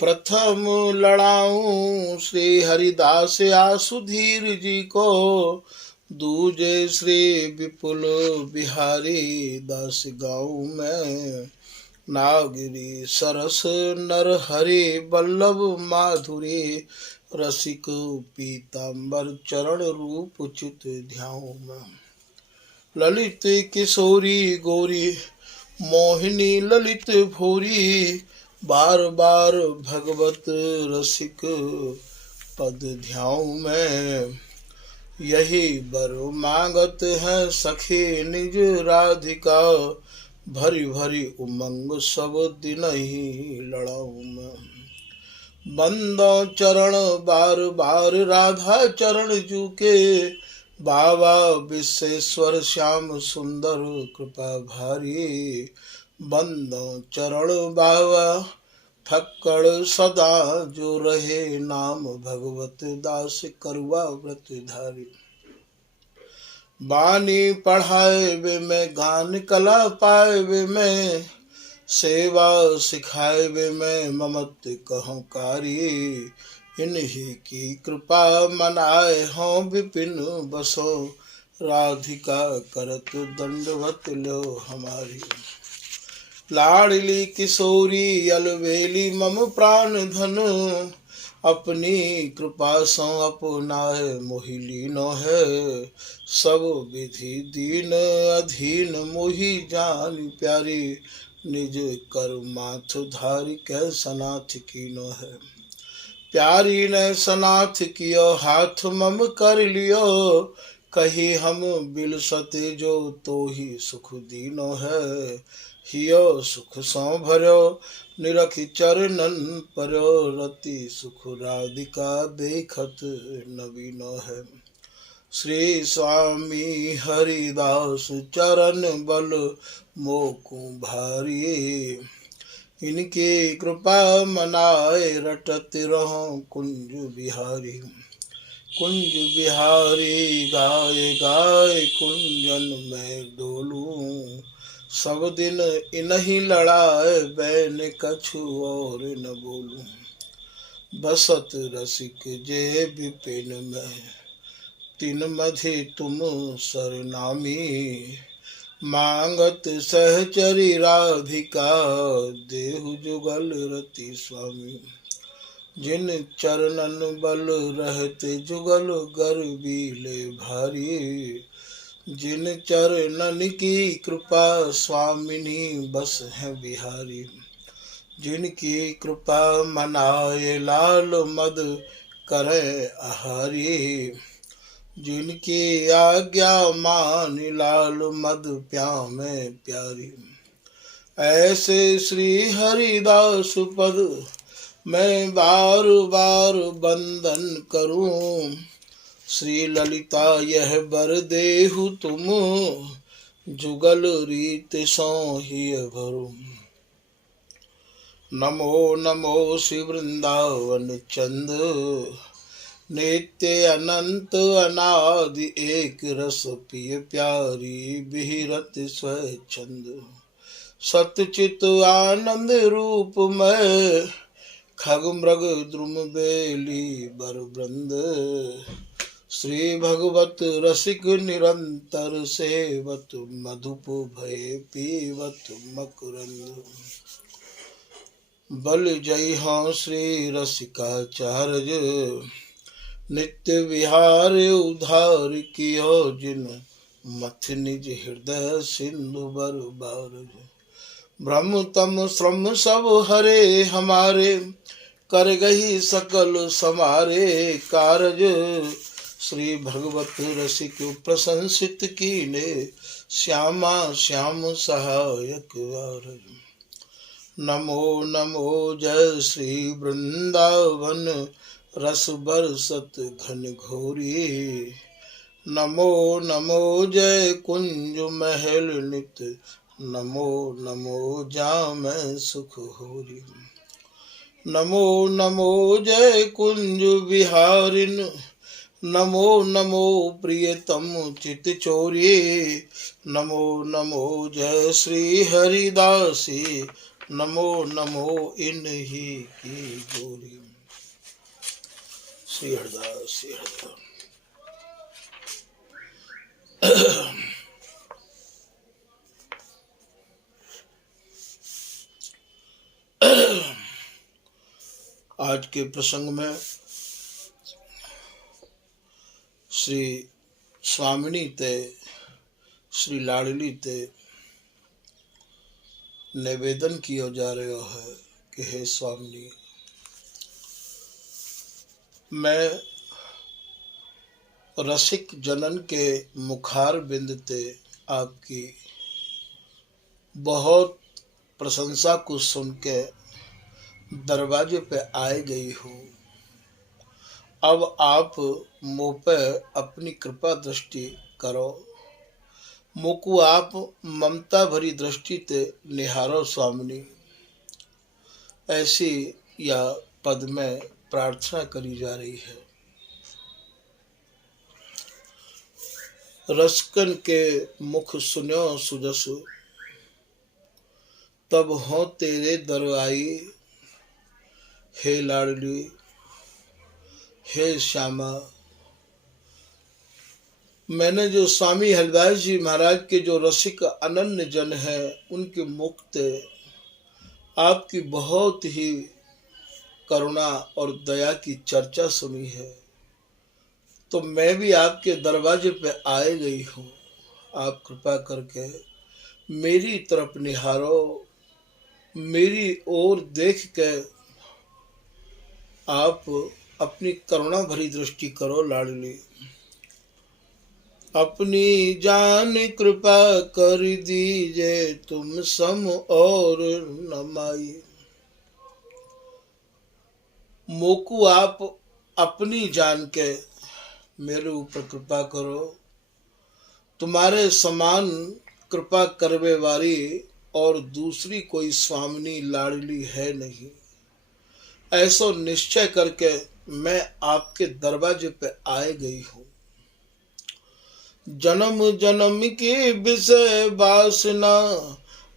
प्रथम लड़ाऊं श्री हरिदास आसुधीर जी को, दूजे श्री विपुल बिहारी दास गाँव में। नागरी सरस नर हरि वल्लभ माधुरी, रसिक पीताम्बर चरण रूप चित ध्याऊं मैं। ललित किशोरी गौरी मोहिनी ललित भोरी, बार बार भगवत रसिक पद ध्याऊं मैं। यही बर मांगत है सखी निज राधिका, भरी भरी उमंग सब दिन ही लड़ाऊं मैं। बंदो चरण बार बार राधा चरण जूके, बाबा विश्वेश्वर श्याम सुंदर कृपा भारी। बंदो चरण बाबा ठक्कड़ सदा जो रहे, नाम भगवत दास करुआ व्रत धारी। बानी पढ़ाए वे मैं गान कला पाए वे मैं, सेवा सिखाए वे मैं ममत कहूँ कारी। इन्हीं की कृपा मनाए हों विपिन बसो, राधिका करत दंडवत लो हमारी। लाडली किशोरी अलवेली मम प्राण धन, अपनी कृपा सो अपनाए मोहि लीनो है। सब विधि दीन अधीन मोहि जान प्यारी, निज कर माथ धारी कै सनाथ कीनो है। प्यारी ने सनाथ कियो हाथ मम कर लियो, कही हम बिलसते जो तो ही सुख दीनो है। हियो सुख सौ भर्यो निरखि चरणन पर्यो, रति सुख राधिका देखत नवीनो है। श्री स्वामी हरिदास चरण बल मोकु भारी, इनके कृपा मनाए रटत रहो कुंज बिहारी। कुंज बिहारी गाय गाय कुंजन में डोलूं, सब दिन इन्हीं लड़ाए बैन कछु और न बोलूं। बसत रसिक जे विपिन में, तिन मधि तुम सरनामी। मांगत सहचरी राधिका, देहु जुगल रति स्वामी। जिन चरणन बल रहते जुगल गर्वीले भारी, जिन चरणन की कृपा स्वामिनी बस है बिहारी। जिनकी कृपा मनाए लाल मद करे आहारी, जिनकी आज्ञा मान लाल मद प्यामे प्यारी। ऐसे श्री हरिदास पद मैं बार बार बंदन करूं, श्री ललिता यह बर देहु तुम, जुगल रीत सो ही भरूं। नमो नमो श्री वृंदावन चंद, नित्य अनंत अनादि एक रस पिय प्यारी, बिहरत स्वच्छंद। सतचित आनंद रूप में, खग मृग द्रुम बेली बर वृंद। श्री भगवत रसिक निरंतर सेवत, मधुप भय पीवत मकरंद। बल जय हो श्री रसिकाचार्य, नित्य विहार उधार कियो जिन, मथ निज हृदय सिंधु बर बारज। ब्रह्म तम श्रम सब हरे हमारे, कर गही सकल समारे कारज। श्री भगवत रसिक प्रशंसित कीने, श्यामा श्याम सहायक आरज। नमो नमो जय श्री वृंदावन रस बरसत घन घोरी। नमो नमो जय कुंज महल नित, नमो नमो जाम सुख होरी। नमो नमो जय कुंज विहारिन, नमो नमो प्रियतम चित चोरी। नमो नमो जय श्री हरिदासी, नमो नमो इन्हीं की गोरी। श्री हरदास श्री हरदास। आज के प्रसंग में श्री स्वामिनी ते श्री लाडली ते निवेदन किया जा रहा है कि हे स्वामिनी, मैं रसिक जनन के मुखार बिंद ते आपकी बहुत प्रशंसा को सुन के दरवाजे पे आए गई हूँ। अब आप मुँह पे अपनी कृपा दृष्टि करो, मुझको आप ममता भरी दृष्टि ते निहारो स्वामिनी। ऐसी या पद में प्रार्थना करी जा रही है। रसकन के मुख सुन्यो सुजस, तब हो तेरे दरवाई। हे लाडली हे श्यामा, मैंने जो स्वामी हरिदास जी महाराज के जो रसिक अनन्य जन है उनके मुख से आपकी बहुत ही करुणा और दया की चर्चा सुनी है, तो मैं भी आपके दरवाजे पे आए गई हूँ। आप कृपा करके मेरी तरफ निहारो, मेरी ओर देख के आप अपनी करुणा भरी दृष्टि करो लाडली। अपनी जान कृपा कर दीजे तुम सम और न माई। मोकू आप अपनी जान के मेरे ऊपर कृपा करो। तुम्हारे समान कृपा करवे वाली और दूसरी कोई स्वामिनी लाडली है नहीं। ऐसा निश्चय करके मैं आपके दरवाजे पे आए गई हूँ। जन्म जन्म की विषय वासना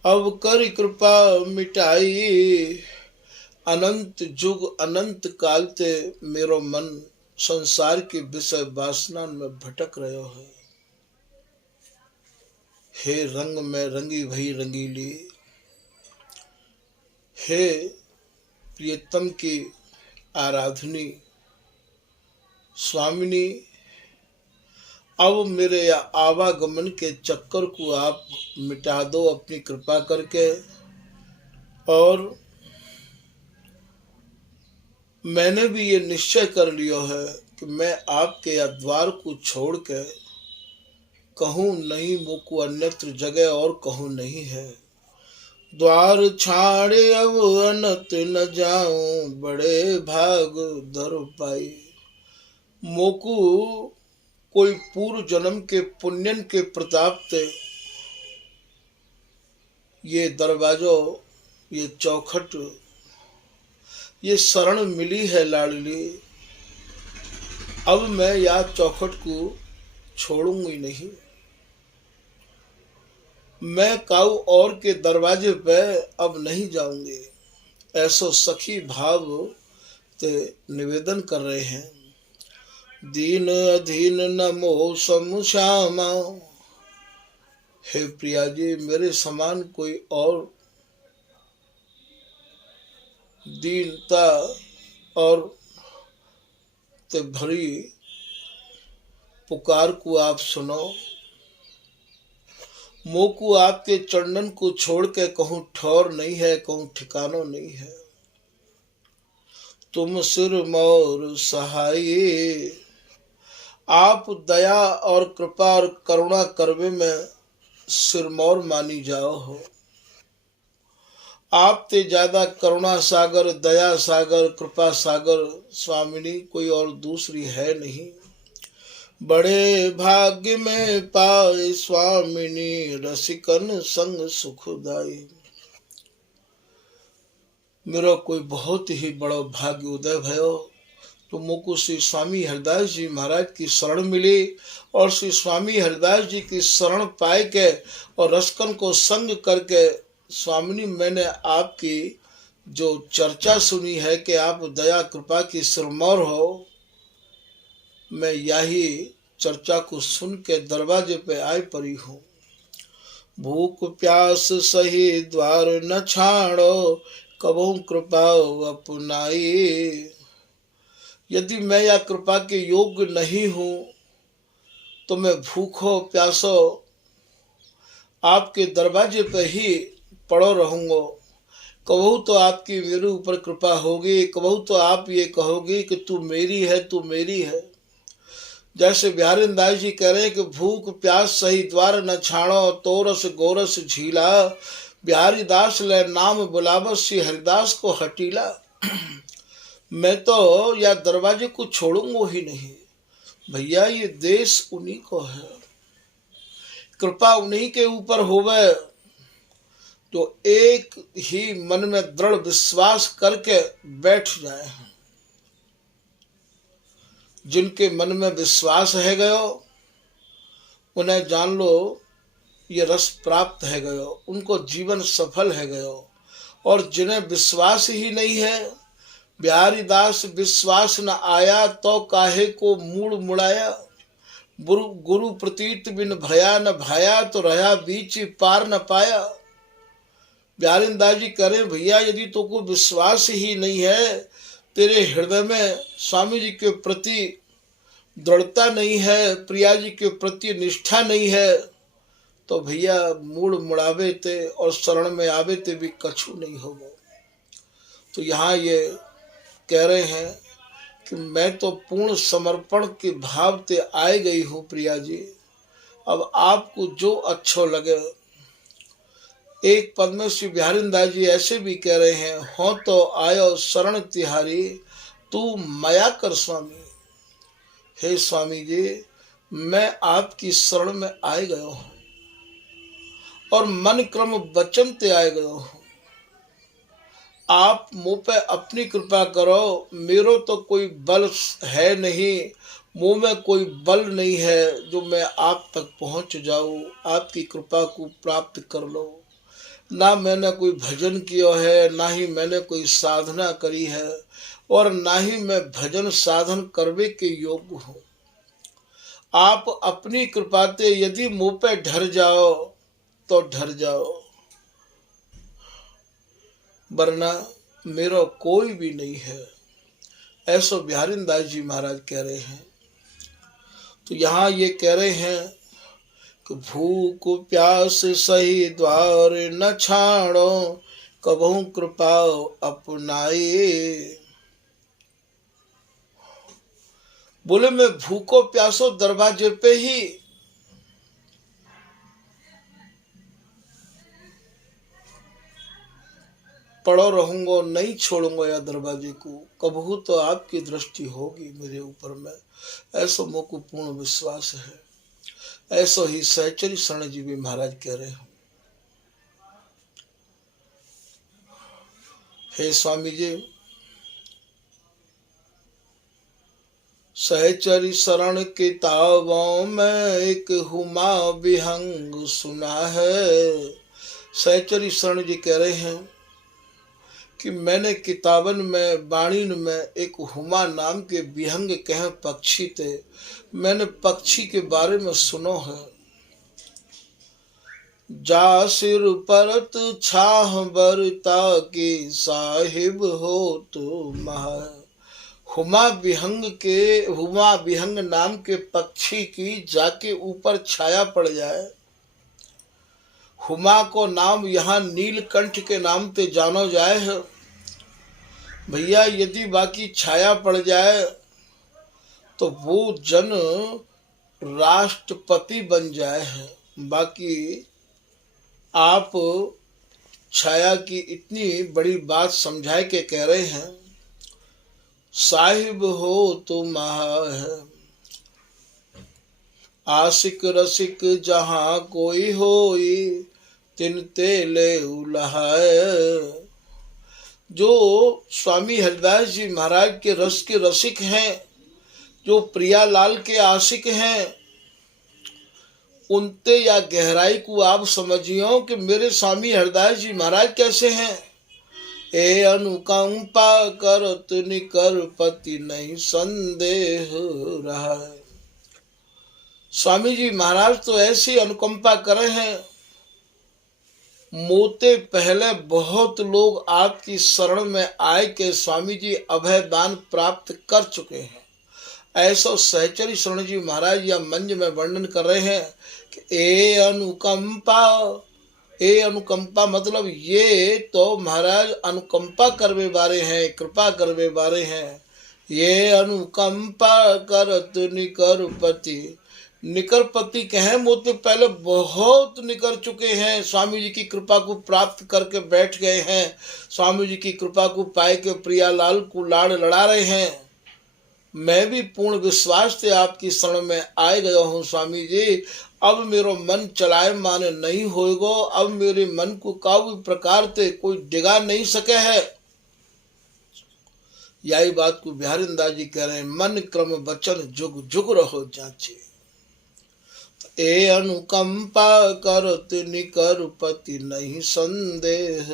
अब कर कृपा मिटाई। अनंत जुग अनंत काल ते मेरो मन संसार की विषय वासना में भटक रहे है। हे रंग में रंगी भई रंगीली, हे प्रियतम की आराधनी स्वामिनी, अब मेरे आवागमन के चक्कर को आप मिटा दो अपनी कृपा करके। और मैंने भी ये निश्चय कर लिया है कि मैं आपके या द्वार को छोड़ के कहूँ नहीं, मुझको अन्यत्र जगह और कहूँ नहीं है। द्वार छाड़े अब अनत न जाऊं, बड़े भाग धर पाई। मोकू कोई पूर्व जन्म के पुण्यन के प्रताप से ये दरवाजों, ये चौखट, ये शरण मिली है लाडली। अब मैं या चौखट को छोड़ूंगी नहीं। मैं काऊ और के दरवाजे पे अब नहीं जाऊंगी। ऐसो सखी भाव ते निवेदन कर रहे हैं। दीन अधीन नमो सम श्यामा, हे प्रिया जी, मेरे समान कोई और दीनता और ते भरी पुकार को आप सुनो। मोकू आपके चरणन को छोड़ के कहूँ ठौर नहीं है, कहूँ ठिकानो नहीं है। तुम सिर मोर सहाय, आप दया और कृपा और करुणा करवे में सिरमौर मानी जाओ हो। आप ते ज्यादा करुणा सागर, दया सागर, कृपा सागर स्वामिनी कोई और दूसरी है नहीं। बड़े भाग्य में पाए स्वामिनी, रसिकन संग सुखदाई। मेरा कोई बहुत ही बड़ा भाग्य उदय भयो, तो मुझको श्री स्वामी हरिदास जी महाराज की शरण मिली। और श्री स्वामी हरिदास जी की शरण पाए के और रसकन को संग करके स्वामिनी मैंने आपकी जो चर्चा सुनी है कि आप दया कृपा की सिरमौर हो, मैं यही चर्चा को सुन के दरवाजे पे आई पड़ी हूँ। भूख प्यास सही द्वार न छाड़ो, कबहू कृपा अपनाई। यदि मैं या कृपा के योग्य नहीं हूँ तो मैं भूखो प्यासो आपके दरवाजे पे ही पड़ो रहूँगा। कबहू तो आपकी मेरे ऊपर कृपा होगी, कबहू तो आप ये कहोगे कि तू मेरी है, तू मेरी है। जैसे बिहारी दास जी कह रहे हैं कि भूख प्यास सही द्वार न छाड़ो, तोरस गोरस झीला। बिहारी दास ले नाम बुलावस श्री हरिदास को हटीला। मैं तो या दरवाजे को छोड़ूंगा ही नहीं भैया, ये देश उन्हीं को है। कृपा उन्हीं के ऊपर होवे तो एक ही मन में दृढ़ विश्वास करके बैठ जाए। जिनके मन में विश्वास है गयो उन्हें जान लो ये रस प्राप्त है गयो, उनको जीवन सफल है गयो। और जिन्हें विश्वास ही नहीं है, बिहारी दास विश्वास न आया तो काहे को मूड़ मुड़ाया। गुरु प्रतीत बिन भया न भाया, तो रहा बीच पार न पाया। बिहारी दास जी कह रहे भैया, यदि तो को विश्वास ही नहीं है, तेरे हृदय में स्वामी जी के प्रति दृढ़ता नहीं है, प्रिया जी के प्रति निष्ठा नहीं है, तो भैया मूड मुड़ावे ते और शरण में आवे ते भी कछु नहीं होगा। तो यहाँ ये कह रहे हैं कि मैं तो पूर्ण समर्पण के भाव ते आए गई हूँ प्रिया जी, अब आपको जो अच्छा लगे। एक पद में श्री बिहारी दास जी ऐसे भी कह रहे हैं, हो तो आयो शरण तिहारी, तू माया कर स्वामी। हे स्वामी जी, मैं आपकी शरण में आए गयो हूँ और मन क्रम वचन ते आए गयो हूँ। आप मुँह पे अपनी कृपा करो, मेरो तो कोई बल है नहीं, मुँह में कोई बल नहीं है जो मैं आप तक पहुँच जाऊँ, आपकी कृपा को प्राप्त कर लो। ना मैंने कोई भजन किया है, ना ही मैंने कोई साधना करी है, और ना ही मैं भजन साधन करवे के योग्य हूँ। आप अपनी कृपा से यदि मुँह पे ढर जाओ तो ढर जाओ, वरना मेरा कोई भी नहीं है, ऐसा बिहारी दास जी महाराज कह रहे हैं। तो यहाँ ये कह रहे हैं कि भूख प्यास सही द्वार न छाड़ो, कबहू कृपा अपनाए। बोले मैं भूखो प्यासो दरवाजे पे ही पड़ो रहूंगा, नहीं छोड़ूंगा या दरवाजे को, कबहू तो आपकी दृष्टि होगी मेरे ऊपर में, ऐसा मुझको पूर्ण विश्वास है। ऐसा ही सहचरी शरण जी भी महाराज कह रहे हैं। हे स्वामी जी, सहचरी शरण किताबों में एक हुमा विहंग सुना है। सहचरी शरण जी कह रहे हैं कि मैंने किताबन में बाणीन में एक हुमा नाम के विहंग कहे पक्षी थे, मैंने पक्षी के बारे में सुनो है। जा सिर परत छाह बरता के साहिब हो तो महा। हुमा विहंग नाम के पक्षी की जाके ऊपर छाया पड़ जाए। हुमा को नाम यहाँ नीलकंठ के नाम से जानो जाए है भैया। यदि बाकी छाया पड़ जाए तो वो जन राष्ट्रपति बन जाए है। बाकी आप छाया की इतनी बड़ी बात समझाए के कह रहे हैं, साहिब हो तो महा है। आशिक रसिक जहाँ कोई होई, तिन तेले उलहाए। जो स्वामी हरिदास जी महाराज के रस के रसिक हैं, जो प्रियालाल के आशिक हैं, उनते या गहराई को आप समझियो कि मेरे स्वामी हरदास जी महाराज कैसे हैं। ए अनुकंपा करत निकर पति नहीं संदेह रहा है। स्वामी जी महाराज तो ऐसी अनुकंपा करे हैं, मोते पहले बहुत लोग आपकी शरण में आए के स्वामी जी अभय दान प्राप्त कर चुके हैं। ऐसा सहचरी शरण जी महाराज या मंज में वर्णन कर रहे हैं कि ए अनुकंपा मतलब ये तो महाराज अनुकंपा करवे बारे हैं, कृपा करवे बारे हैं। ये अनुकंपा करत निकर पति, निकर पति कहें मोते पहले बहुत निकर चुके हैं, स्वामी जी की कृपा को प्राप्त करके बैठ गए हैं, स्वामी जी की कृपा को पाए के प्रियालाल को लाड़ लड़ा रहे हैं। मैं भी पूर्ण विश्वास से आपकी शरण में आए गया हूँ स्वामी जी। अब मेरा मन चलाए माने नहीं होएगो, अब मेरे मन को काबू प्रकार से कोई डिगा नहीं सके है। यही बात को बिहारी दास जी कह रहे हैं, मन क्रम वचन जुग जुग रहो जांचे। ए अनुकंपा करत निकर पति नहीं संदेह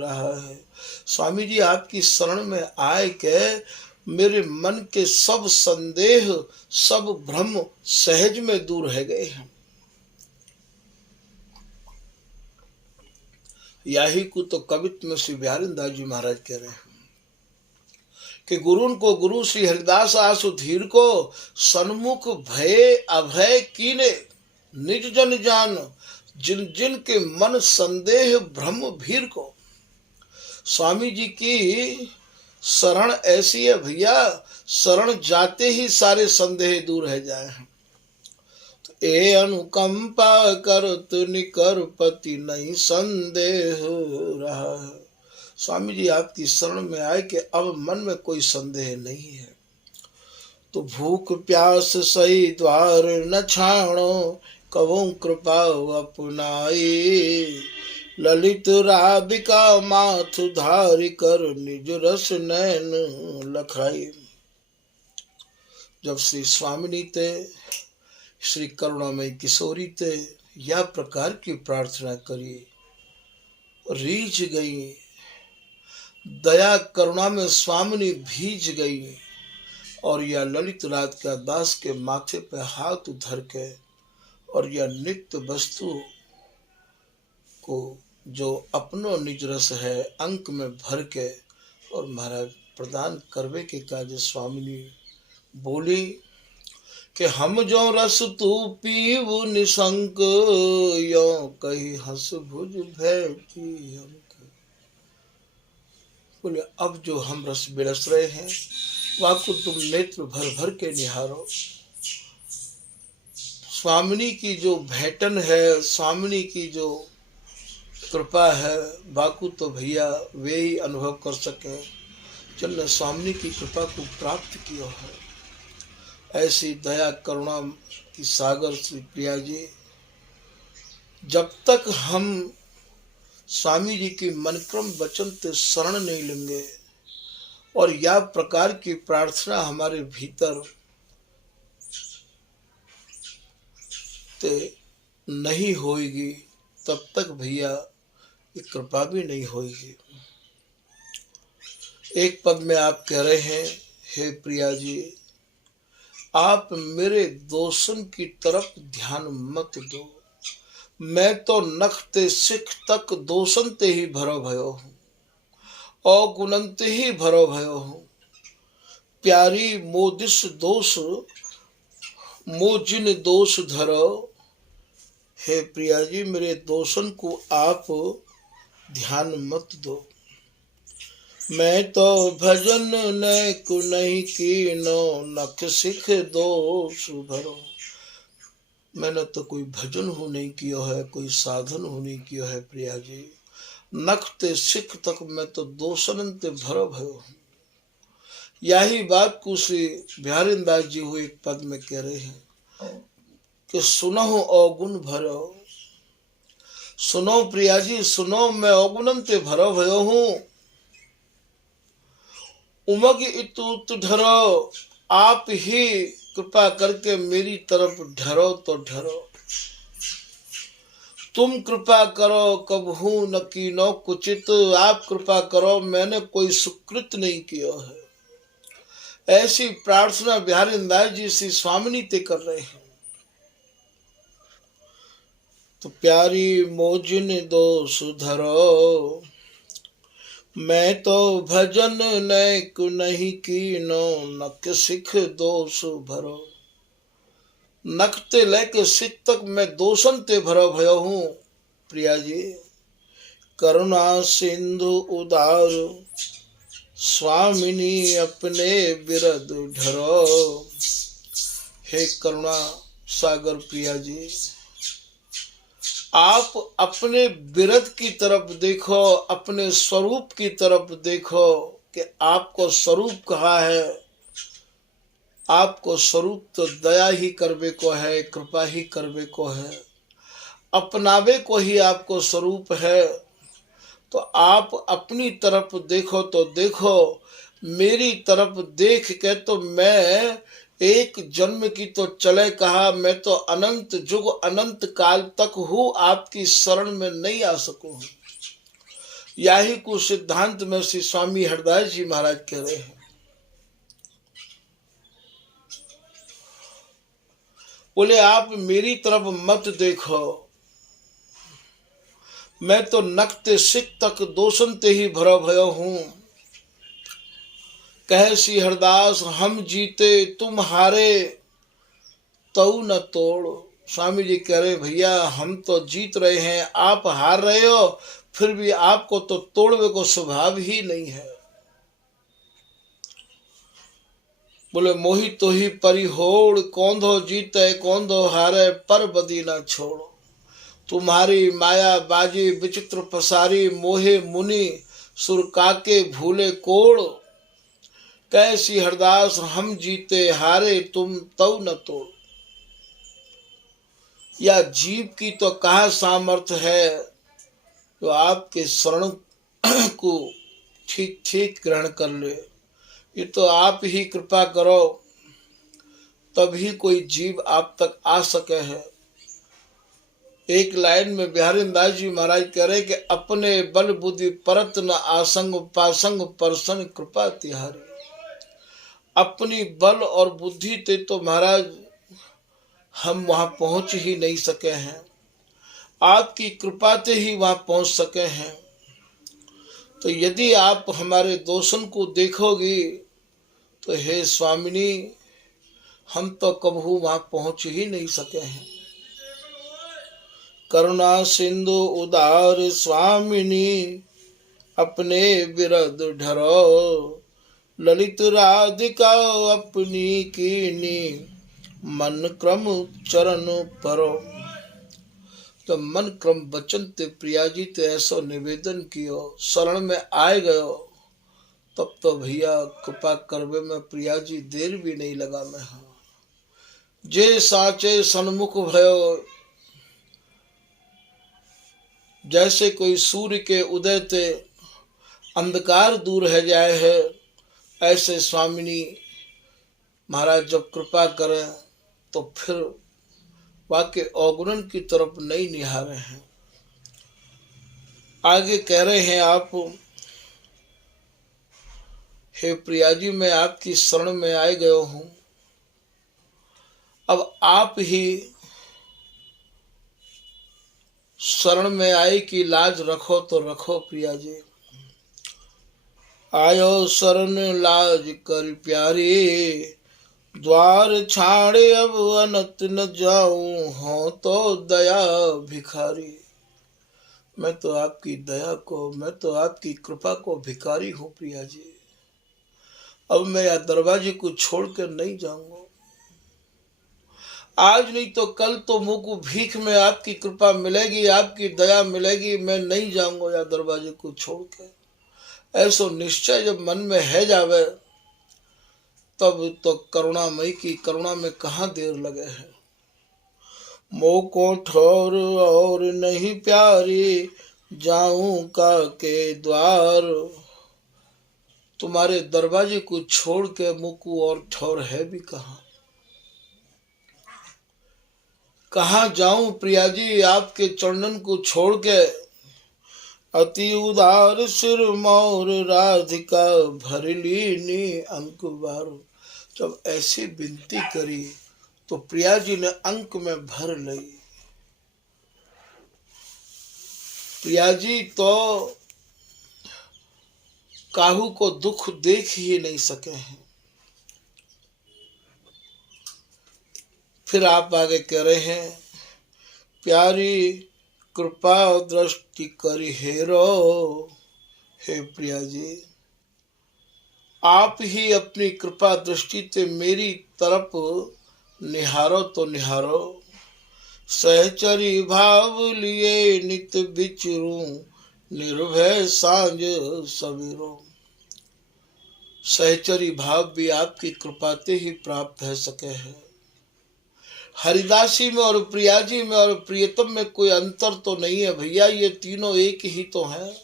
रहा है। स्वामी जी आपकी शरण में आए के मेरे मन के सब संदेह सब भ्रम सहज में दूर रह गए हैं। यही को तो कवित्व में श्री बिहारी दास जी महाराज कह रहे हैं कि गुरुन को गुरु श्री हरिदास आसु धीर को सन्मुख भय अभय कीने निज जन जान जिन जिन के मन संदेह भ्रम भीर को। स्वामी जी की शरण ऐसी है भैया, शरण जाते ही सारे संदेह दूर रह जाए। तो ए अनुकंपा करत निकर पति नहीं संदेह रहा है। स्वामी जी आपकी शरण में आए कि अब मन में कोई संदेह नहीं है। तो भूख प्यास सही द्वार न छाणो, कवों कृपा अपनाई, ललित राधिका माथु धारी कर निज रस नैन लखाई। जब श्री स्वामिनी ते श्री करुणामयी किशोरी ते यह प्रकार की प्रार्थना करी, रीझ गई, दया करुणा में स्वामिनी भीज गई और यह ललित राधिका दास के माथे पे हाथ धर के और यह नित्य वस्तु को जो अपनो निज रस है अंक में भर के और महाराज प्रदान करवे के काज स्वामिनी बोली कि हम जो रस तू पीव निशंक, यो कही हंस भुज भय की हमक। बोले अब जो हम रस बिरस रहे हैं वाको तुम नेत्र भर भर के निहारो। स्वामिनी की जो भेंटन है, स्वामिनी की जो कृपा है, बाकू तो भैया वे ही अनुभव कर सके जिनने स्वामिनी की कृपा को प्राप्त किया है। ऐसी दया करुणा की सागर श्री प्रिया जी, जब तक हम स्वामी जी की मनक्रम वचन ते शरण नहीं लेंगे और यह प्रकार की प्रार्थना हमारे भीतर ते नहीं होगी, तब तक भैया ये कृपा भी नहीं होगी। एक पद में आप कह रहे हैं, हे प्रिया जी आप मेरे दोषन की तरफ ध्यान मत दो, मैं तो नख ते सिख तक दोषन ते ही भरो भयो हूँ, अवगुणन ते ही भरो भयो हूँ। प्यारी मोदिस दोष मोजिन दोष धरो। हे प्रिया जी मेरे दोषन को आप ध्यान मत दो, मैं तो भजन न को नहीं कीनो, नख सिख दोष भरो। मैंने तो कोई भजन हो नहीं किया है, कोई साधन हो नहीं किया है प्रिया जी, नख ते सिख तक मैं तो दोषन ते भरो भयो। यही बात को श्री बिहारी दास जी हुए एक पद में कह रहे हैं कि सुनो अवगुण भरो। सुनो प्रिया जी सुनो, मैं अवगुणन ते भरो भयो हूँ। उमग इतुत ढरो, आप ही कृपा करके मेरी तरफ ढरो तो ढरो। तुम कृपा करो कबहू न कीनो कुचित, आप कृपा करो मैंने कोई सुकृत नहीं किया है। ऐसी प्रार्थना बिहारी दास जी श्री स्वामिनी ते कर रहे हैं। तो प्यारी मोजिन दोष धरो, मैं तो भजन नैक नहीं कीनो, नक सिख दोष भरो। नख ते लेके सिख तक मैं दोषन ते भरो भयो हूँ। प्रिया जी, करुणा सिंधु उदार, स्वामिनी अपने बिरद ढरो। हे करुणा सागर प्रिया जी, आप अपने बिरद की तरफ देखो, अपने स्वरूप की तरफ देखो कि आपको स्वरूप कहा है। आपको स्वरूप तो दया ही करवे को है, कृपा ही करवे को है, अपनावे को ही आपको स्वरूप है। तो आप अपनी तरफ देखो तो देखो, मेरी तरफ देख के तो मैं एक जन्म की तो चले कहा, मैं तो अनंत युग अनंत काल तक हूँ, आपकी शरण में नहीं आ सकूं। यही कुछ सिद्धांत में श्री स्वामी हरदास जी महाराज कह रहे हैं। बोले आप मेरी तरफ मत देखो, मैं तो नखते सिख तक दोषन ते ही भरो भयो हूँ। कहे श्री हरदास हम जीते तुम हारे, तऊ न तोड़। स्वामी जी कह रहे भैया हम तो जीत रहे हैं, आप हार रहे हो, फिर भी आपको तो तोड़ने को स्वभाव ही नहीं है। बोले मोहि तो ही परिहोड़, कौंधो जीते कौंधो हारे, पर बदी ना छोड़ो। तुम्हारी माया बाजी विचित्र पसारी, मोहे मुनि सुर काके भूले कोड़। कैसी हरदास हम जीते हारे, तुम तऊ न तोड़। या जीव की तो कहा सामर्थ्य है तो आपके शरण को ठीक ठीक ग्रहण कर ले। ये तो आप ही कृपा करो तभी कोई जीव आप तक आ सके है। एक लाइन में बिहारी दास जी महाराज कह रहे कि अपने बल बुद्धि परत न आसंग, पासंग परसन कृपा तिहारी। अपनी बल और बुद्धि ते तो महाराज हम वहां पहुंच ही नहीं सके हैं, आपकी कृपा से ही वहां पहुंच सके हैं। तो यदि आप हमारे दोषन को देखोगी तो हे स्वामिनी हम तो कबहू वहां पहुंच ही नहीं सके हैं। करुणा सिंधु उदार स्वामिनी अपने बिरद ढरो, ललित राधिका अपनी कीनी, मन क्रम चरण परो। तो मन क्रम बचन ते प्रिया जी ते ऐसा निवेदन कियो, शरण में आए गयो, तब तो भैया कृपा करवे में प्रिया जी देर भी नहीं लगा मैं। हाँ जे साचे सन्मुख भयो, जैसे कोई सूर्य के उदय ते अंधकार दूर है जाए है, ऐसे स्वामिनी महाराज जब कृपा करें तो फिर वाके अवगुण की तरफ नहीं निहारे हैं। आगे कह रहे हैं आप, हे प्रिया जी मैं आपकी शरण में आए गयो हूं, अब आप ही शरण में आए की लाज रखो तो रखो प्रिया जी। आयो शरण लाज कर प्यारी, द्वार छाड़े अब अनत न जाऊं, हो तो दया भिखारी। मैं तो आपकी दया को, मैं तो आपकी कृपा को भिखारी हूँ प्रिया जी। अब मैं यह दरवाजे को छोड़ कर नहीं जाऊंगा। आज नहीं तो कल तो मुंह को भीख में आपकी कृपा मिलेगी, आपकी दया मिलेगी, मैं नहीं जाऊंगा या दरवाजे को छोड़ के। ऐसो निश्चय जब मन में है जावे तब तो करुणामयी की करुणा में कहाँ देर लगे है। मोको ठोर और नहीं प्यारी, जाऊं का के द्वार। तुम्हारे दरवाजे को छोड़ के मुंह को और ठोर है भी कहाँ। कहाँ जाऊं प्रिया जी आपके चरणन को छोड़ के। अति उदार सिर मोर राधिका भर लीनी अंक बार। जब ऐसी विनती करी तो प्रिया जी ने अंक में भर ली। प्रिया जी तो काहू को दुख देख ही नहीं सके हैं। फिर आप आगे कह रहे हैं, प्यारी कृपा दृष्टि करी हेरो। हे प्रिया जी आप ही अपनी कृपा दृष्टि से मेरी तरफ निहारो तो निहारो। सहचरी भाव लिए नित बिचरूं निर्भय सांझ सवेरो। सहचरी भाव भी आपकी कृपा से ही प्राप्त है सके हैं। हरिदासी में और प्रिया जी में और प्रियतम में कोई अंतर तो नहीं है भैया, ये तीनों एक ही तो हैं।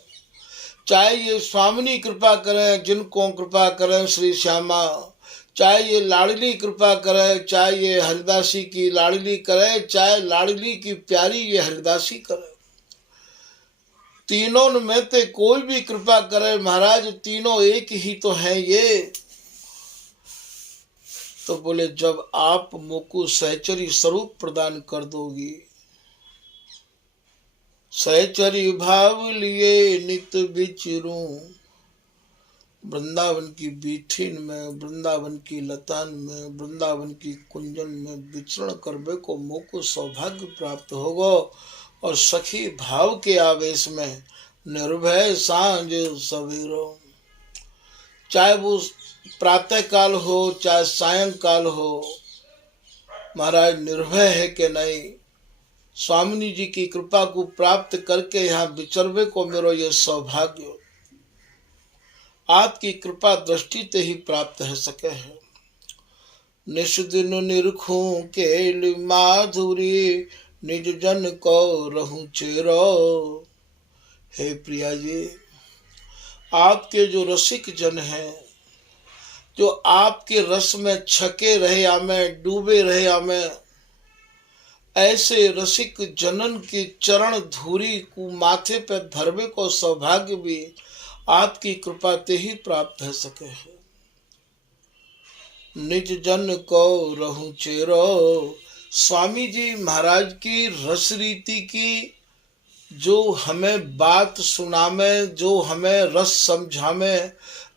चाहे ये स्वामिनी कृपा करें, जिनको कृपा करें श्री श्यामा, चाहे ये लाडली कृपा करे, चाहे ये हरिदासी की लाडली करे, चाहे लाडली की प्यारी ये हरिदासी करे, तीनों में से कोई भी कृपा करे महाराज, तीनों एक ही तो हैं ये। तो बोले जब आप मुझको सहचरी स्वरूप प्रदान कर दोगी, सहचरी भाव लिए नित बिचरूं, वृंदावन की बीठीन में, वृंदावन की लतान में, वृंदावन की कुंजन में विचरण करने को मुझको सौभाग्य प्राप्त होगा। और सखी भाव के आवेश में निर्भय सांझ सवेरो, चाहे वो प्रातः काल हो चाहे सायंकाल हो, महाराज निर्भय है कि नहीं, स्वामिनी जी की कृपा को प्राप्त करके यहाँ विचरवे को मेरो ये सौभाग्य आपकी कृपा दृष्टि से ही प्राप्त है सके है। निष्दिन निरखूं केल माधुरी निज जन को रहूं चेरो। हे प्रिया जी आपके जो रसिक जन हैं, जो आपके रस में छके रहे हमें, डूबे रहे हमें, ऐसे रसिक जनन की चरण धूरी को माथे पर धरवे को सौभाग्य भी आपकी कृपा से ही प्राप्त है सके है। निज जन को रहूं चेरो। स्वामी जी महाराज की रस रीति की जो हमें बात सुनामे, जो हमें रस समझामे,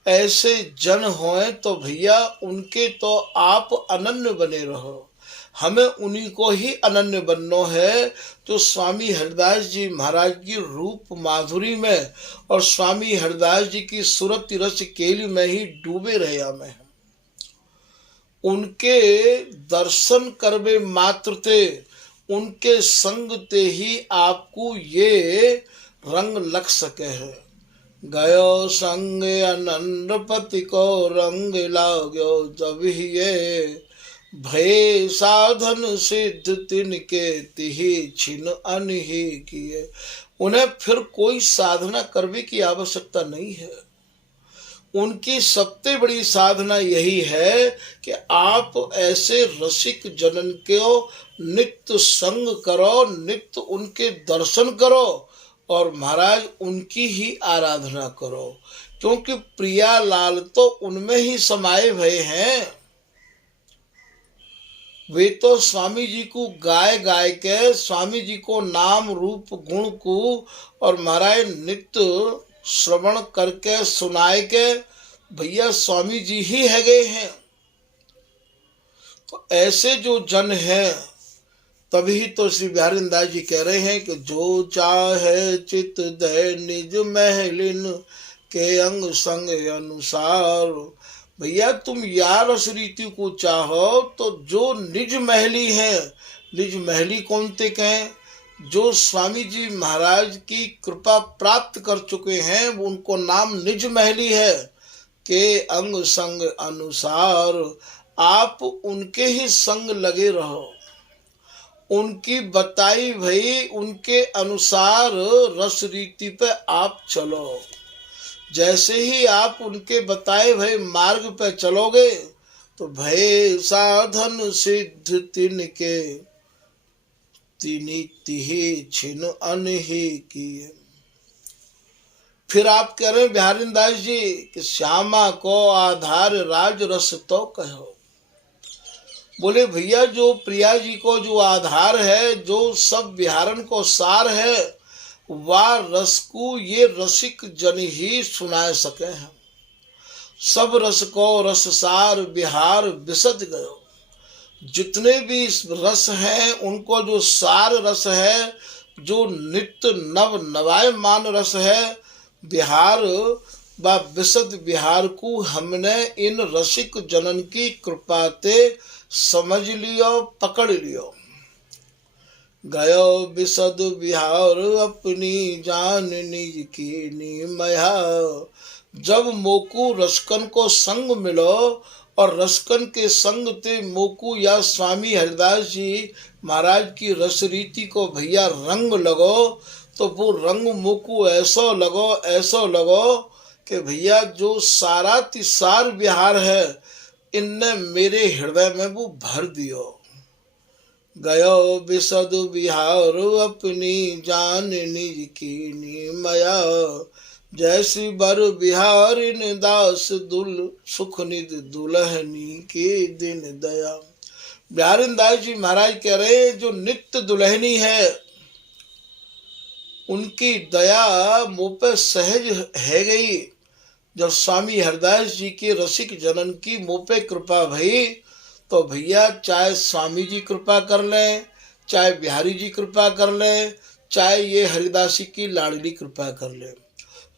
ऐसे जन होए तो भैया उनके तो आप अनन्य बने रहो, हमें उन्हीं को ही अनन्य बनना है। तो स्वामी हरिदास जी महाराज की रूप माधुरी में और स्वामी हरिदास जी की सूरत रस केली में ही डूबे रहे हमें। उनके दर्शन करवे मात्र थे, उनके संग ते ही आपको ये रंग लग सके है। गयो संग अनंतपति को रंग लागो, जब ही ये भय साधन सिद्ध तिनके तिहि छिन अनहि किए। उन्हें फिर कोई साधना करने की आवश्यकता नहीं है। उनकी सबसे बड़ी साधना यही है कि आप ऐसे रसिक जनन को नित्य संग करो, नित्य उनके दर्शन करो और महाराज उनकी ही आराधना करो, क्योंकि प्रिया लाल तो उनमें ही समाये हुए हैं। वे तो स्वामी जी को गाय गाय के, स्वामी जी को नाम रूप गुण को और महाराज नित्य श्रवण करके सुनाए के भैया स्वामी जी ही है गए हैं। तो ऐसे जो जन हैं, तभी तो श्री बिहारी दास जी कह रहे हैं कि जो चाहे चित दे निज महलिन के अंग संग अनुसार। भैया तुम या रस रीति को चाहो तो जो निज महली है, निज महली कौन ते कहें, जो स्वामी जी महाराज की कृपा प्राप्त कर चुके हैं उनको नाम निज महली है। के अंग संग अनुसार आप उनके ही संग लगे रहो, उनकी बताई भई उनके अनुसार रस रीति पे आप चलो। जैसे ही आप उनके बताए भई मार्ग पे चलोगे तो भय साधन सिद्ध तिनके नीति ही छिन अनही की। फिर आप कह रहे हैं बिहारी दास जी कि श्यामा को आधार राज रस तो कहो। बोले भैया जो प्रिया जी को जो आधार है, जो सब विहारन को सार है, वह रस को ये रसिक जन ही सुना सके हैं। सब रस को रस सार बिहार बिसद गयो। जितने भी रस हैं उनको जो सार रस है, जो नित्य नव नवायमान रस है, बिहार व विशद बिहार को हमने इन रसिक जनन की कृपा ते समझ लियो, पकड़ लियो। गयो विशद बिहार अपनी जान निज की नीमया। जब मोकू रसकन को संग मिलो और रसकन के संग ते मोकू या स्वामी हरिदास जी महाराज की रस रीति को भैया रंग लगो, तो वो रंग मोकू ऐसो लगो कि भैया जो सारा तिसार बिहार है इनने मेरे हृदय में वो भर दियो। गयो विशद बिहार अपनी जान निज की नीमया। जैसी बर बिहारिन दास दुल सुख निध दुल्हनी के दिन दया। बिहारिन दास जी महाराज कह रहे हैं जो नित्य दुल्हनी है उनकी दया मुँह पे सहज है गई। जब स्वामी हरदास जी के रसिक जनन की मुँह पे कृपा भई, तो भैया चाहे स्वामी जी कृपा कर लें, चाहे बिहारी जी कृपा कर लें, चाहे ये हरिदासी की लाडली कृपा कर लें,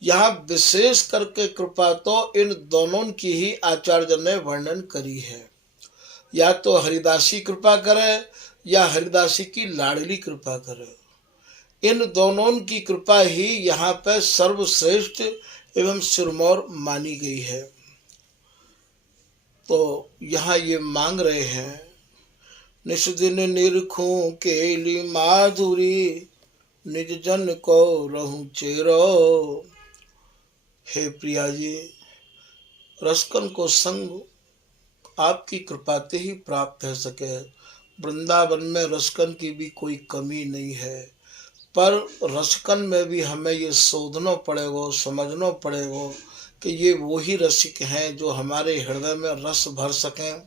यहाँ विशेष करके कृपा तो इन दोनों की ही आचार्य ने वर्णन करी है। या तो हरिदासी कृपा करे या हरिदासी की लाडली कृपा करे, इन दोनों की कृपा ही यहाँ पे सर्वश्रेष्ठ एवं सिरमौर मानी गई है। तो यहाँ ये मांग रहे हैं, निष्दिन निरखूं केली माधुरी निज जन को रहूं चेरो। हे प्रिया जी, रसकन को संग आपकी कृपा से ही प्राप्त हो सके। वृंदावन में रसकन की भी कोई कमी नहीं है, पर रसकन में भी हमें ये शोधना पड़ेगा, समझना पड़ेगा कि ये वही रसिक हैं जो हमारे हृदय में रस भर सकें।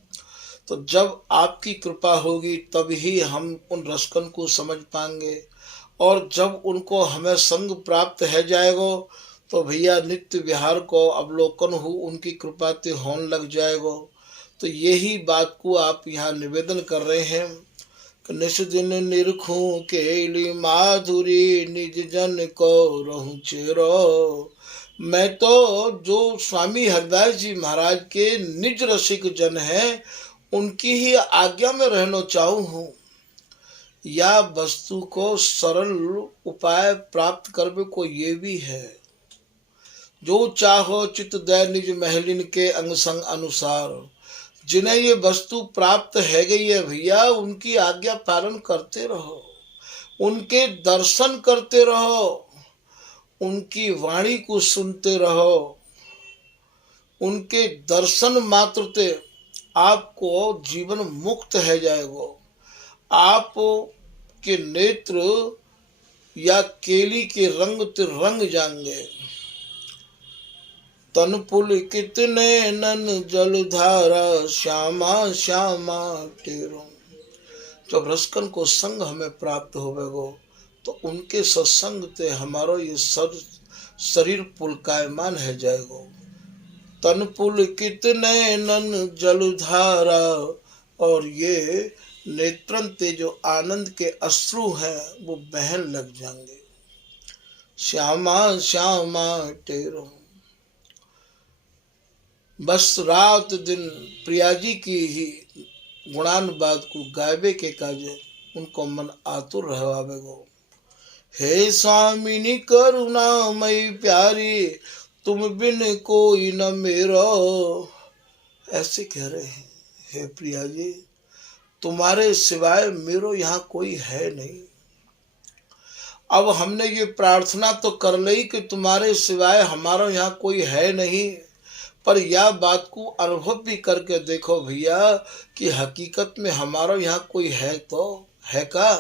तो जब आपकी कृपा होगी तब ही हम उन रसकन को समझ पाएंगे, और जब उनको हमें संग प्राप्त है जाएगा तो भैया नित्य विहार को अवलोकन हो उनकी कृपा ते होने लग जाएगा। तो यही बात को आप यहाँ निवेदन कर रहे हैं कि निष्दिन निरखूं केली माधुरी निज जन को रहूं चेरो। मैं तो जो स्वामी हरदास जी महाराज के निज रसिक जन हैं उनकी ही आज्ञा में रहना चाहूँ हूँ, या वस्तु को सरल उपाय प्राप्त करने को ये भी है। जो चाहो चित दय निज महलिन के अंग संग अनुसार। जिन्हें ये वस्तु प्राप्त है गई है भैया, उनकी आज्ञा पालन करते रहो, उनके दर्शन करते रहो, उनकी वाणी को सुनते रहो। उनके दर्शन मात्र से आपको जीवन मुक्त है जाएगा। आप के नेत्र या केली के रंग ते रंग जाएंगे। तन पुल कितने नन जलधारा श्यामा श्यामा तेरो। जब रसकन को संग हमें प्राप्त होवेगो तो उनके सत्संग ते हमारो ये शरीर पुलकायमान है जाएगो। तन पुल कितने नन जलधारा, और ये नेत्रन ते जो आनंद के अश्रु हैं वो बहन लग जाएंगे। श्यामा श्यामा तेरो। बस रात दिन प्रिया जी की ही गुणानुवाद को गायबे के काजे उनको मन आतुर रहवावेगो। हे स्वामिनी करुणामयी प्यारी, तुम बिन कोई न मेरो। ऐसे कह रहे हैं, हे प्रिया जी तुम्हारे सिवाय मेरो यहाँ कोई है नहीं। अब हमने ये प्रार्थना तो कर ली कि तुम्हारे सिवाय हमारा यहाँ कोई है नहीं, पर यह बात को अनुभव भी करके देखो भैया कि हकीकत में हमारा यहाँ कोई है तो है का।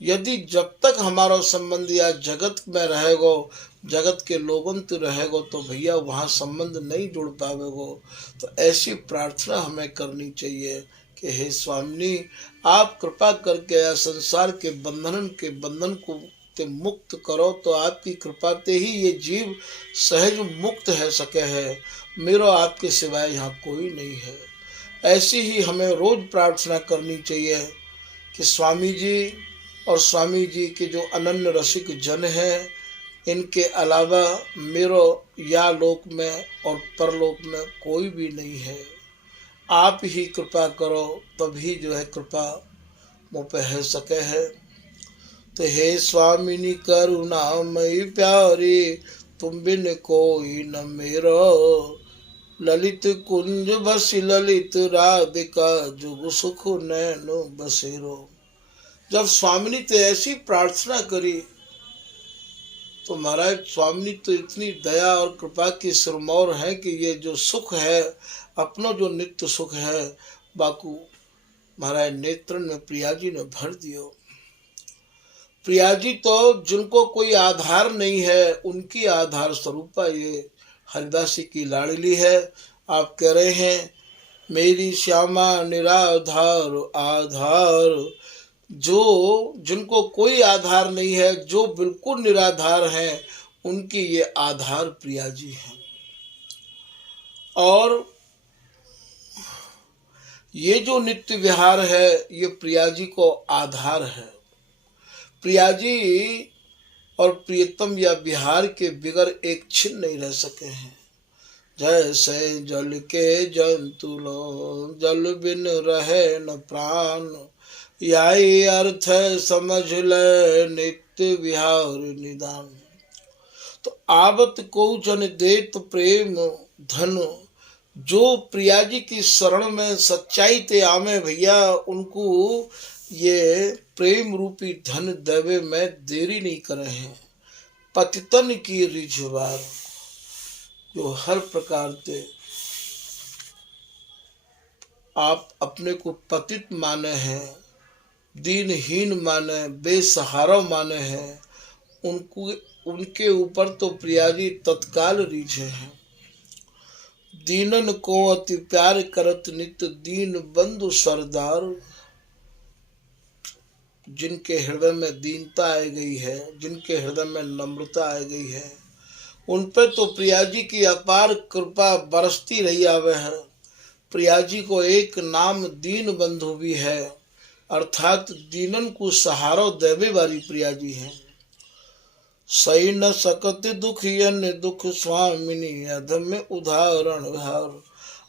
यदि जब तक हमारा संबंध या जगत में रहेगो, जगत के लोगन तो रहेगो, तो भैया वहाँ संबंध नहीं जुड़ पावेगो। तो ऐसी प्रार्थना हमें करनी चाहिए कि हे स्वामी, आप कृपा करके या संसार के बंधन को ते मुक्त करो। तो आपकी कृपा ते ही ये जीव सहज मुक्त है सके है। मेरा आपके सिवाय यहाँ कोई नहीं है। ऐसी ही हमें रोज प्रार्थना करनी चाहिए कि स्वामी जी और स्वामी जी के जो अनन्य रसिक जन हैं, इनके अलावा मेरो या लोक में और परलोक में कोई भी नहीं है। आप ही कृपा करो, तभी जो है कृपा मुँह पे है सके है। तो हे स्वामिनी करुणामयी प्यारी, तुम बिन कोई न मेरो। ललित कुंज बसी ललित राधिका, जुग सुख नैनो बसेरो। जब स्वामिनी तो ऐसी प्रार्थना करी, तो महाराज स्वामिनी तो इतनी दया और कृपा की सिरमौर है कि ये जो सुख है, अपना जो नित्य सुख है, बाकू महाराज नेत्रन में प्रिया जी ने भर दियो। प्रिया जी तो जिनको कोई आधार नहीं है, उनकी आधार स्वरूपा ये हरिदासी की लाडली है। आप कह रहे हैं मेरी श्यामा निराधार आधार। जो जिनको कोई आधार नहीं है, जो बिल्कुल निराधार हैं, उनकी ये आधार प्रिया जी हैं। और ये जो नित्य विहार है, ये प्रिया जी को आधार है। प्रिया जी और प्रियतम या बिहार के बिगर एक छिन नहीं रह सके हैं। जैसे जल के जंतु लो, जल बिन रहे न प्राण, यही अर्थ समझ ले नित्य विहार निदान। तो आवत को जन देत प्रेम धन, जो प्रिया जी की शरण में सच्चाई ते आमे भैया, उनको ये प्रेम रूपी धन देवे में देरी नहीं करे हैं। पतितन की रिझवार, जो हर प्रकार से आप अपने को पतित माने हैं, दीनहीन माने, बेसहारा माने हैं, उनको उनके ऊपर तो प्रिया जी तत्काल रीझे हैं। दीनन को अति प्यार करत नित दीन बंधु सरदार। जिनके हृदय में दीनता आ गई है, जिनके हृदय में नम्रता आ गई है, उन पे तो प्रिया जी की अपार कृपा बरसती रही आवे है। प्रिया जी को एक नाम दीन बंधु भी है, अर्थात दीनन को सहारा देवे वाली प्रिया जी हैं। सही न सकत दुखियन दुख स्वामिनी, अधम में उदाहरण हार।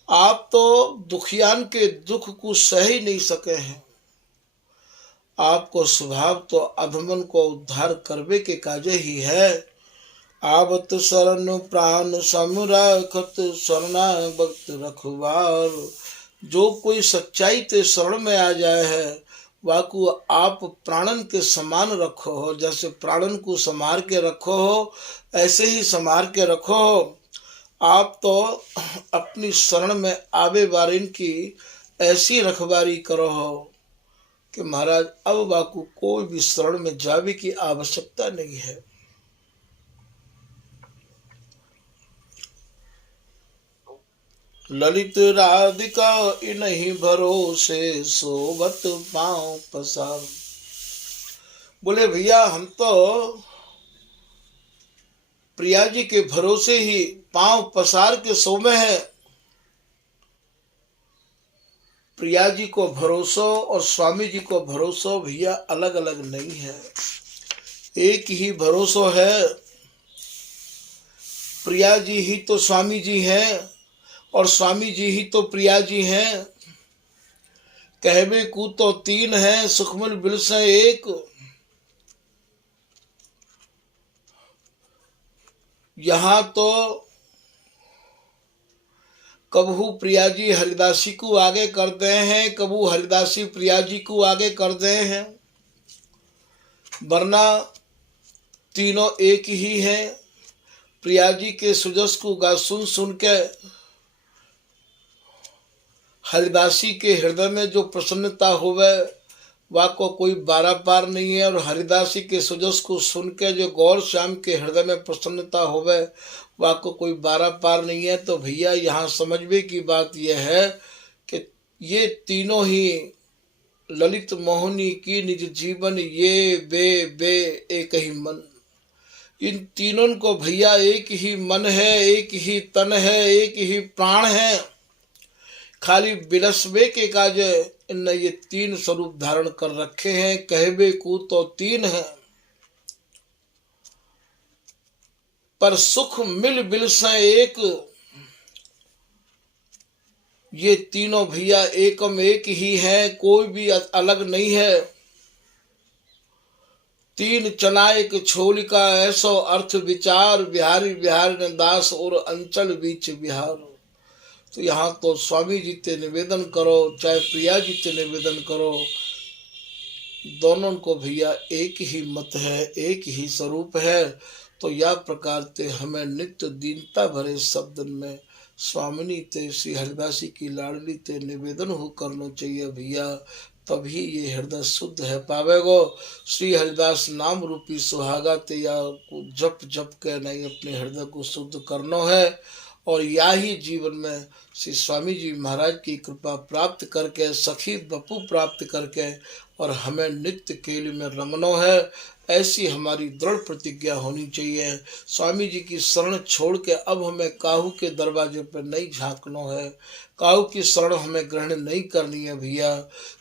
आप तो दुखियान के दुख को सह ही नहीं सके हैं। आपको स्वभाव तो अधमन को उद्धार करवे के काजे ही है। आवत शरण प्राण समराखत, शरणागत रखवार। जो कोई सच्चाई ते शरण में आ जाए है, वाकू आप प्राणन के समान रखो हो। जैसे प्राणन को संभार के रखो हो, ऐसे ही संभार के रखो हो। आप तो अपनी शरण में आवे वारिन की ऐसी रखवारी करो हो कि महाराज अब वाकू कोई भी शरण में जावे की आवश्यकता नहीं है। ललित राधिका इन्हीं भरोसे, सोबत पांव पसार। बोले भैया हम तो प्रिया जी के भरोसे ही पांव पसार के सोमे हैं। प्रिया जी को भरोसा और स्वामी जी को भरोसा भैया अलग अलग नहीं है, एक ही भरोसा है। प्रिया जी ही तो स्वामी जी हैं और स्वामी जी ही तो प्रिया जी हैं। कहवे को तो तीन है, सुखमल बिलस एक। यहाँ तो कबहू प्रिया जी हरिदासी को आगे करते हैं, कबू हरिदासी प्रिया जी को आगे करते हैं, वरना तीनों एक ही हैं। प्रिया जी के सुजस को गा सुन सुन के हरिदासी के हृदय में जो प्रसन्नता होवे, वह को कोई बारा पार नहीं है। और हरिदासी के सुजस को सुन के जो गौर श्याम के हृदय में प्रसन्नता होवे वह को कोई बारा पार नहीं है। तो भैया यहाँ समझने की बात यह है कि ये तीनों ही ललित मोहिनी की निज जीवन ये बे बे एक ही मन, इन तीनों को भैया एक ही मन है, एक ही तन है, एक ही प्राण है। खाली बिलसबे के काज इनने ये तीन स्वरूप धारण कर रखे हैं। कहबे को तो तीन है पर सुख मिल बिलसे एक, ये तीनों भैया एकम एक ही है, कोई भी अलग नहीं है। तीन चनायक छोलिका ऐसो अर्थ विचार, बिहारी बिहार ने दास और अंचल बीच बिहार। तो यहाँ तो स्वामी जी ते निवेदन करो चाहे प्रिया जी ते निवेदन करो, दोनों को भैया एक ही मत है, एक ही स्वरूप है। तो यह प्रकार ते हमें नित्य दीनता भरे शब्दन में स्वामिनी ते श्री हरिदासी की लाडली ते निवेदन हो करना चाहिए भैया, तभी ये हृदय शुद्ध है पावेगो। श्री हरिदास नाम रूपी सुहागा ते या को जप जप के नहीं अपने हृदय को शुद्ध करना है। और या ही जीवन में श्री स्वामी जी महाराज की कृपा प्राप्त करके सखी बपू प्राप्त करके और हमें नित्य केली में रमनो है, ऐसी हमारी दृढ़ प्रतिज्ञा होनी चाहिए। स्वामी जी की शरण छोड़ के अब हमें काहू के दरवाजे पर नहीं झांकना है, काहू की शरण हमें ग्रहण नहीं करनी है भैया,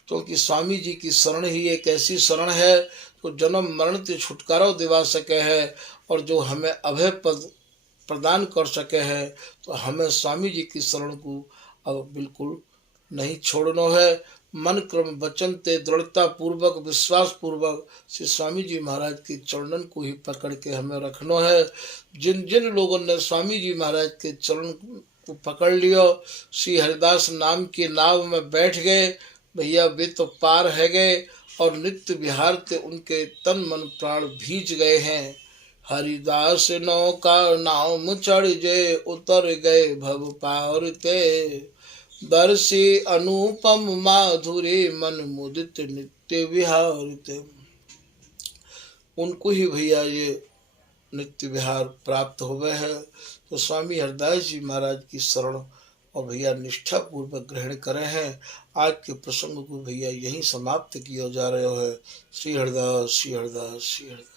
क्योंकि स्वामी जी की शरण ही एक ऐसी शरण है जो जन्म मरण से छुटकारा दिवा सके है और जो हमें अभय पद प्रदान कर सके है। तो हमें स्वामी जी की शरण को अब बिल्कुल नहीं छोड़ना है। मन क्रम वचन ते दृढ़ता पूर्वक विश्वास पूर्वक श्री स्वामी जी महाराज की चरणन को ही पकड़ के हमें रखना है। जिन जिन लोगों ने स्वामी जी महाराज के चरण को पकड़ लियो, श्री हरिदास नाम की नाव में बैठ गए भैया, वे तो पार है गए और नित्य विहार ते उनके तन मन प्राण भीज गए हैं। हरिदास नौका नाम चढ़ जे उतर गए भव पार ते, दर्शी अनुपम माधुरी मन मुदित नित्य विहार ते। उनको ही भैया ये नित्य विहार प्राप्त हो गए है। तो स्वामी हरिदास जी महाराज की शरण और भैया निष्ठा पूर्वक ग्रहण करे हैं। आज के प्रसंग को भैया यहीं समाप्त किया जा रहा है। श्री हरिदास श्री हरिदास श्री हरिदास।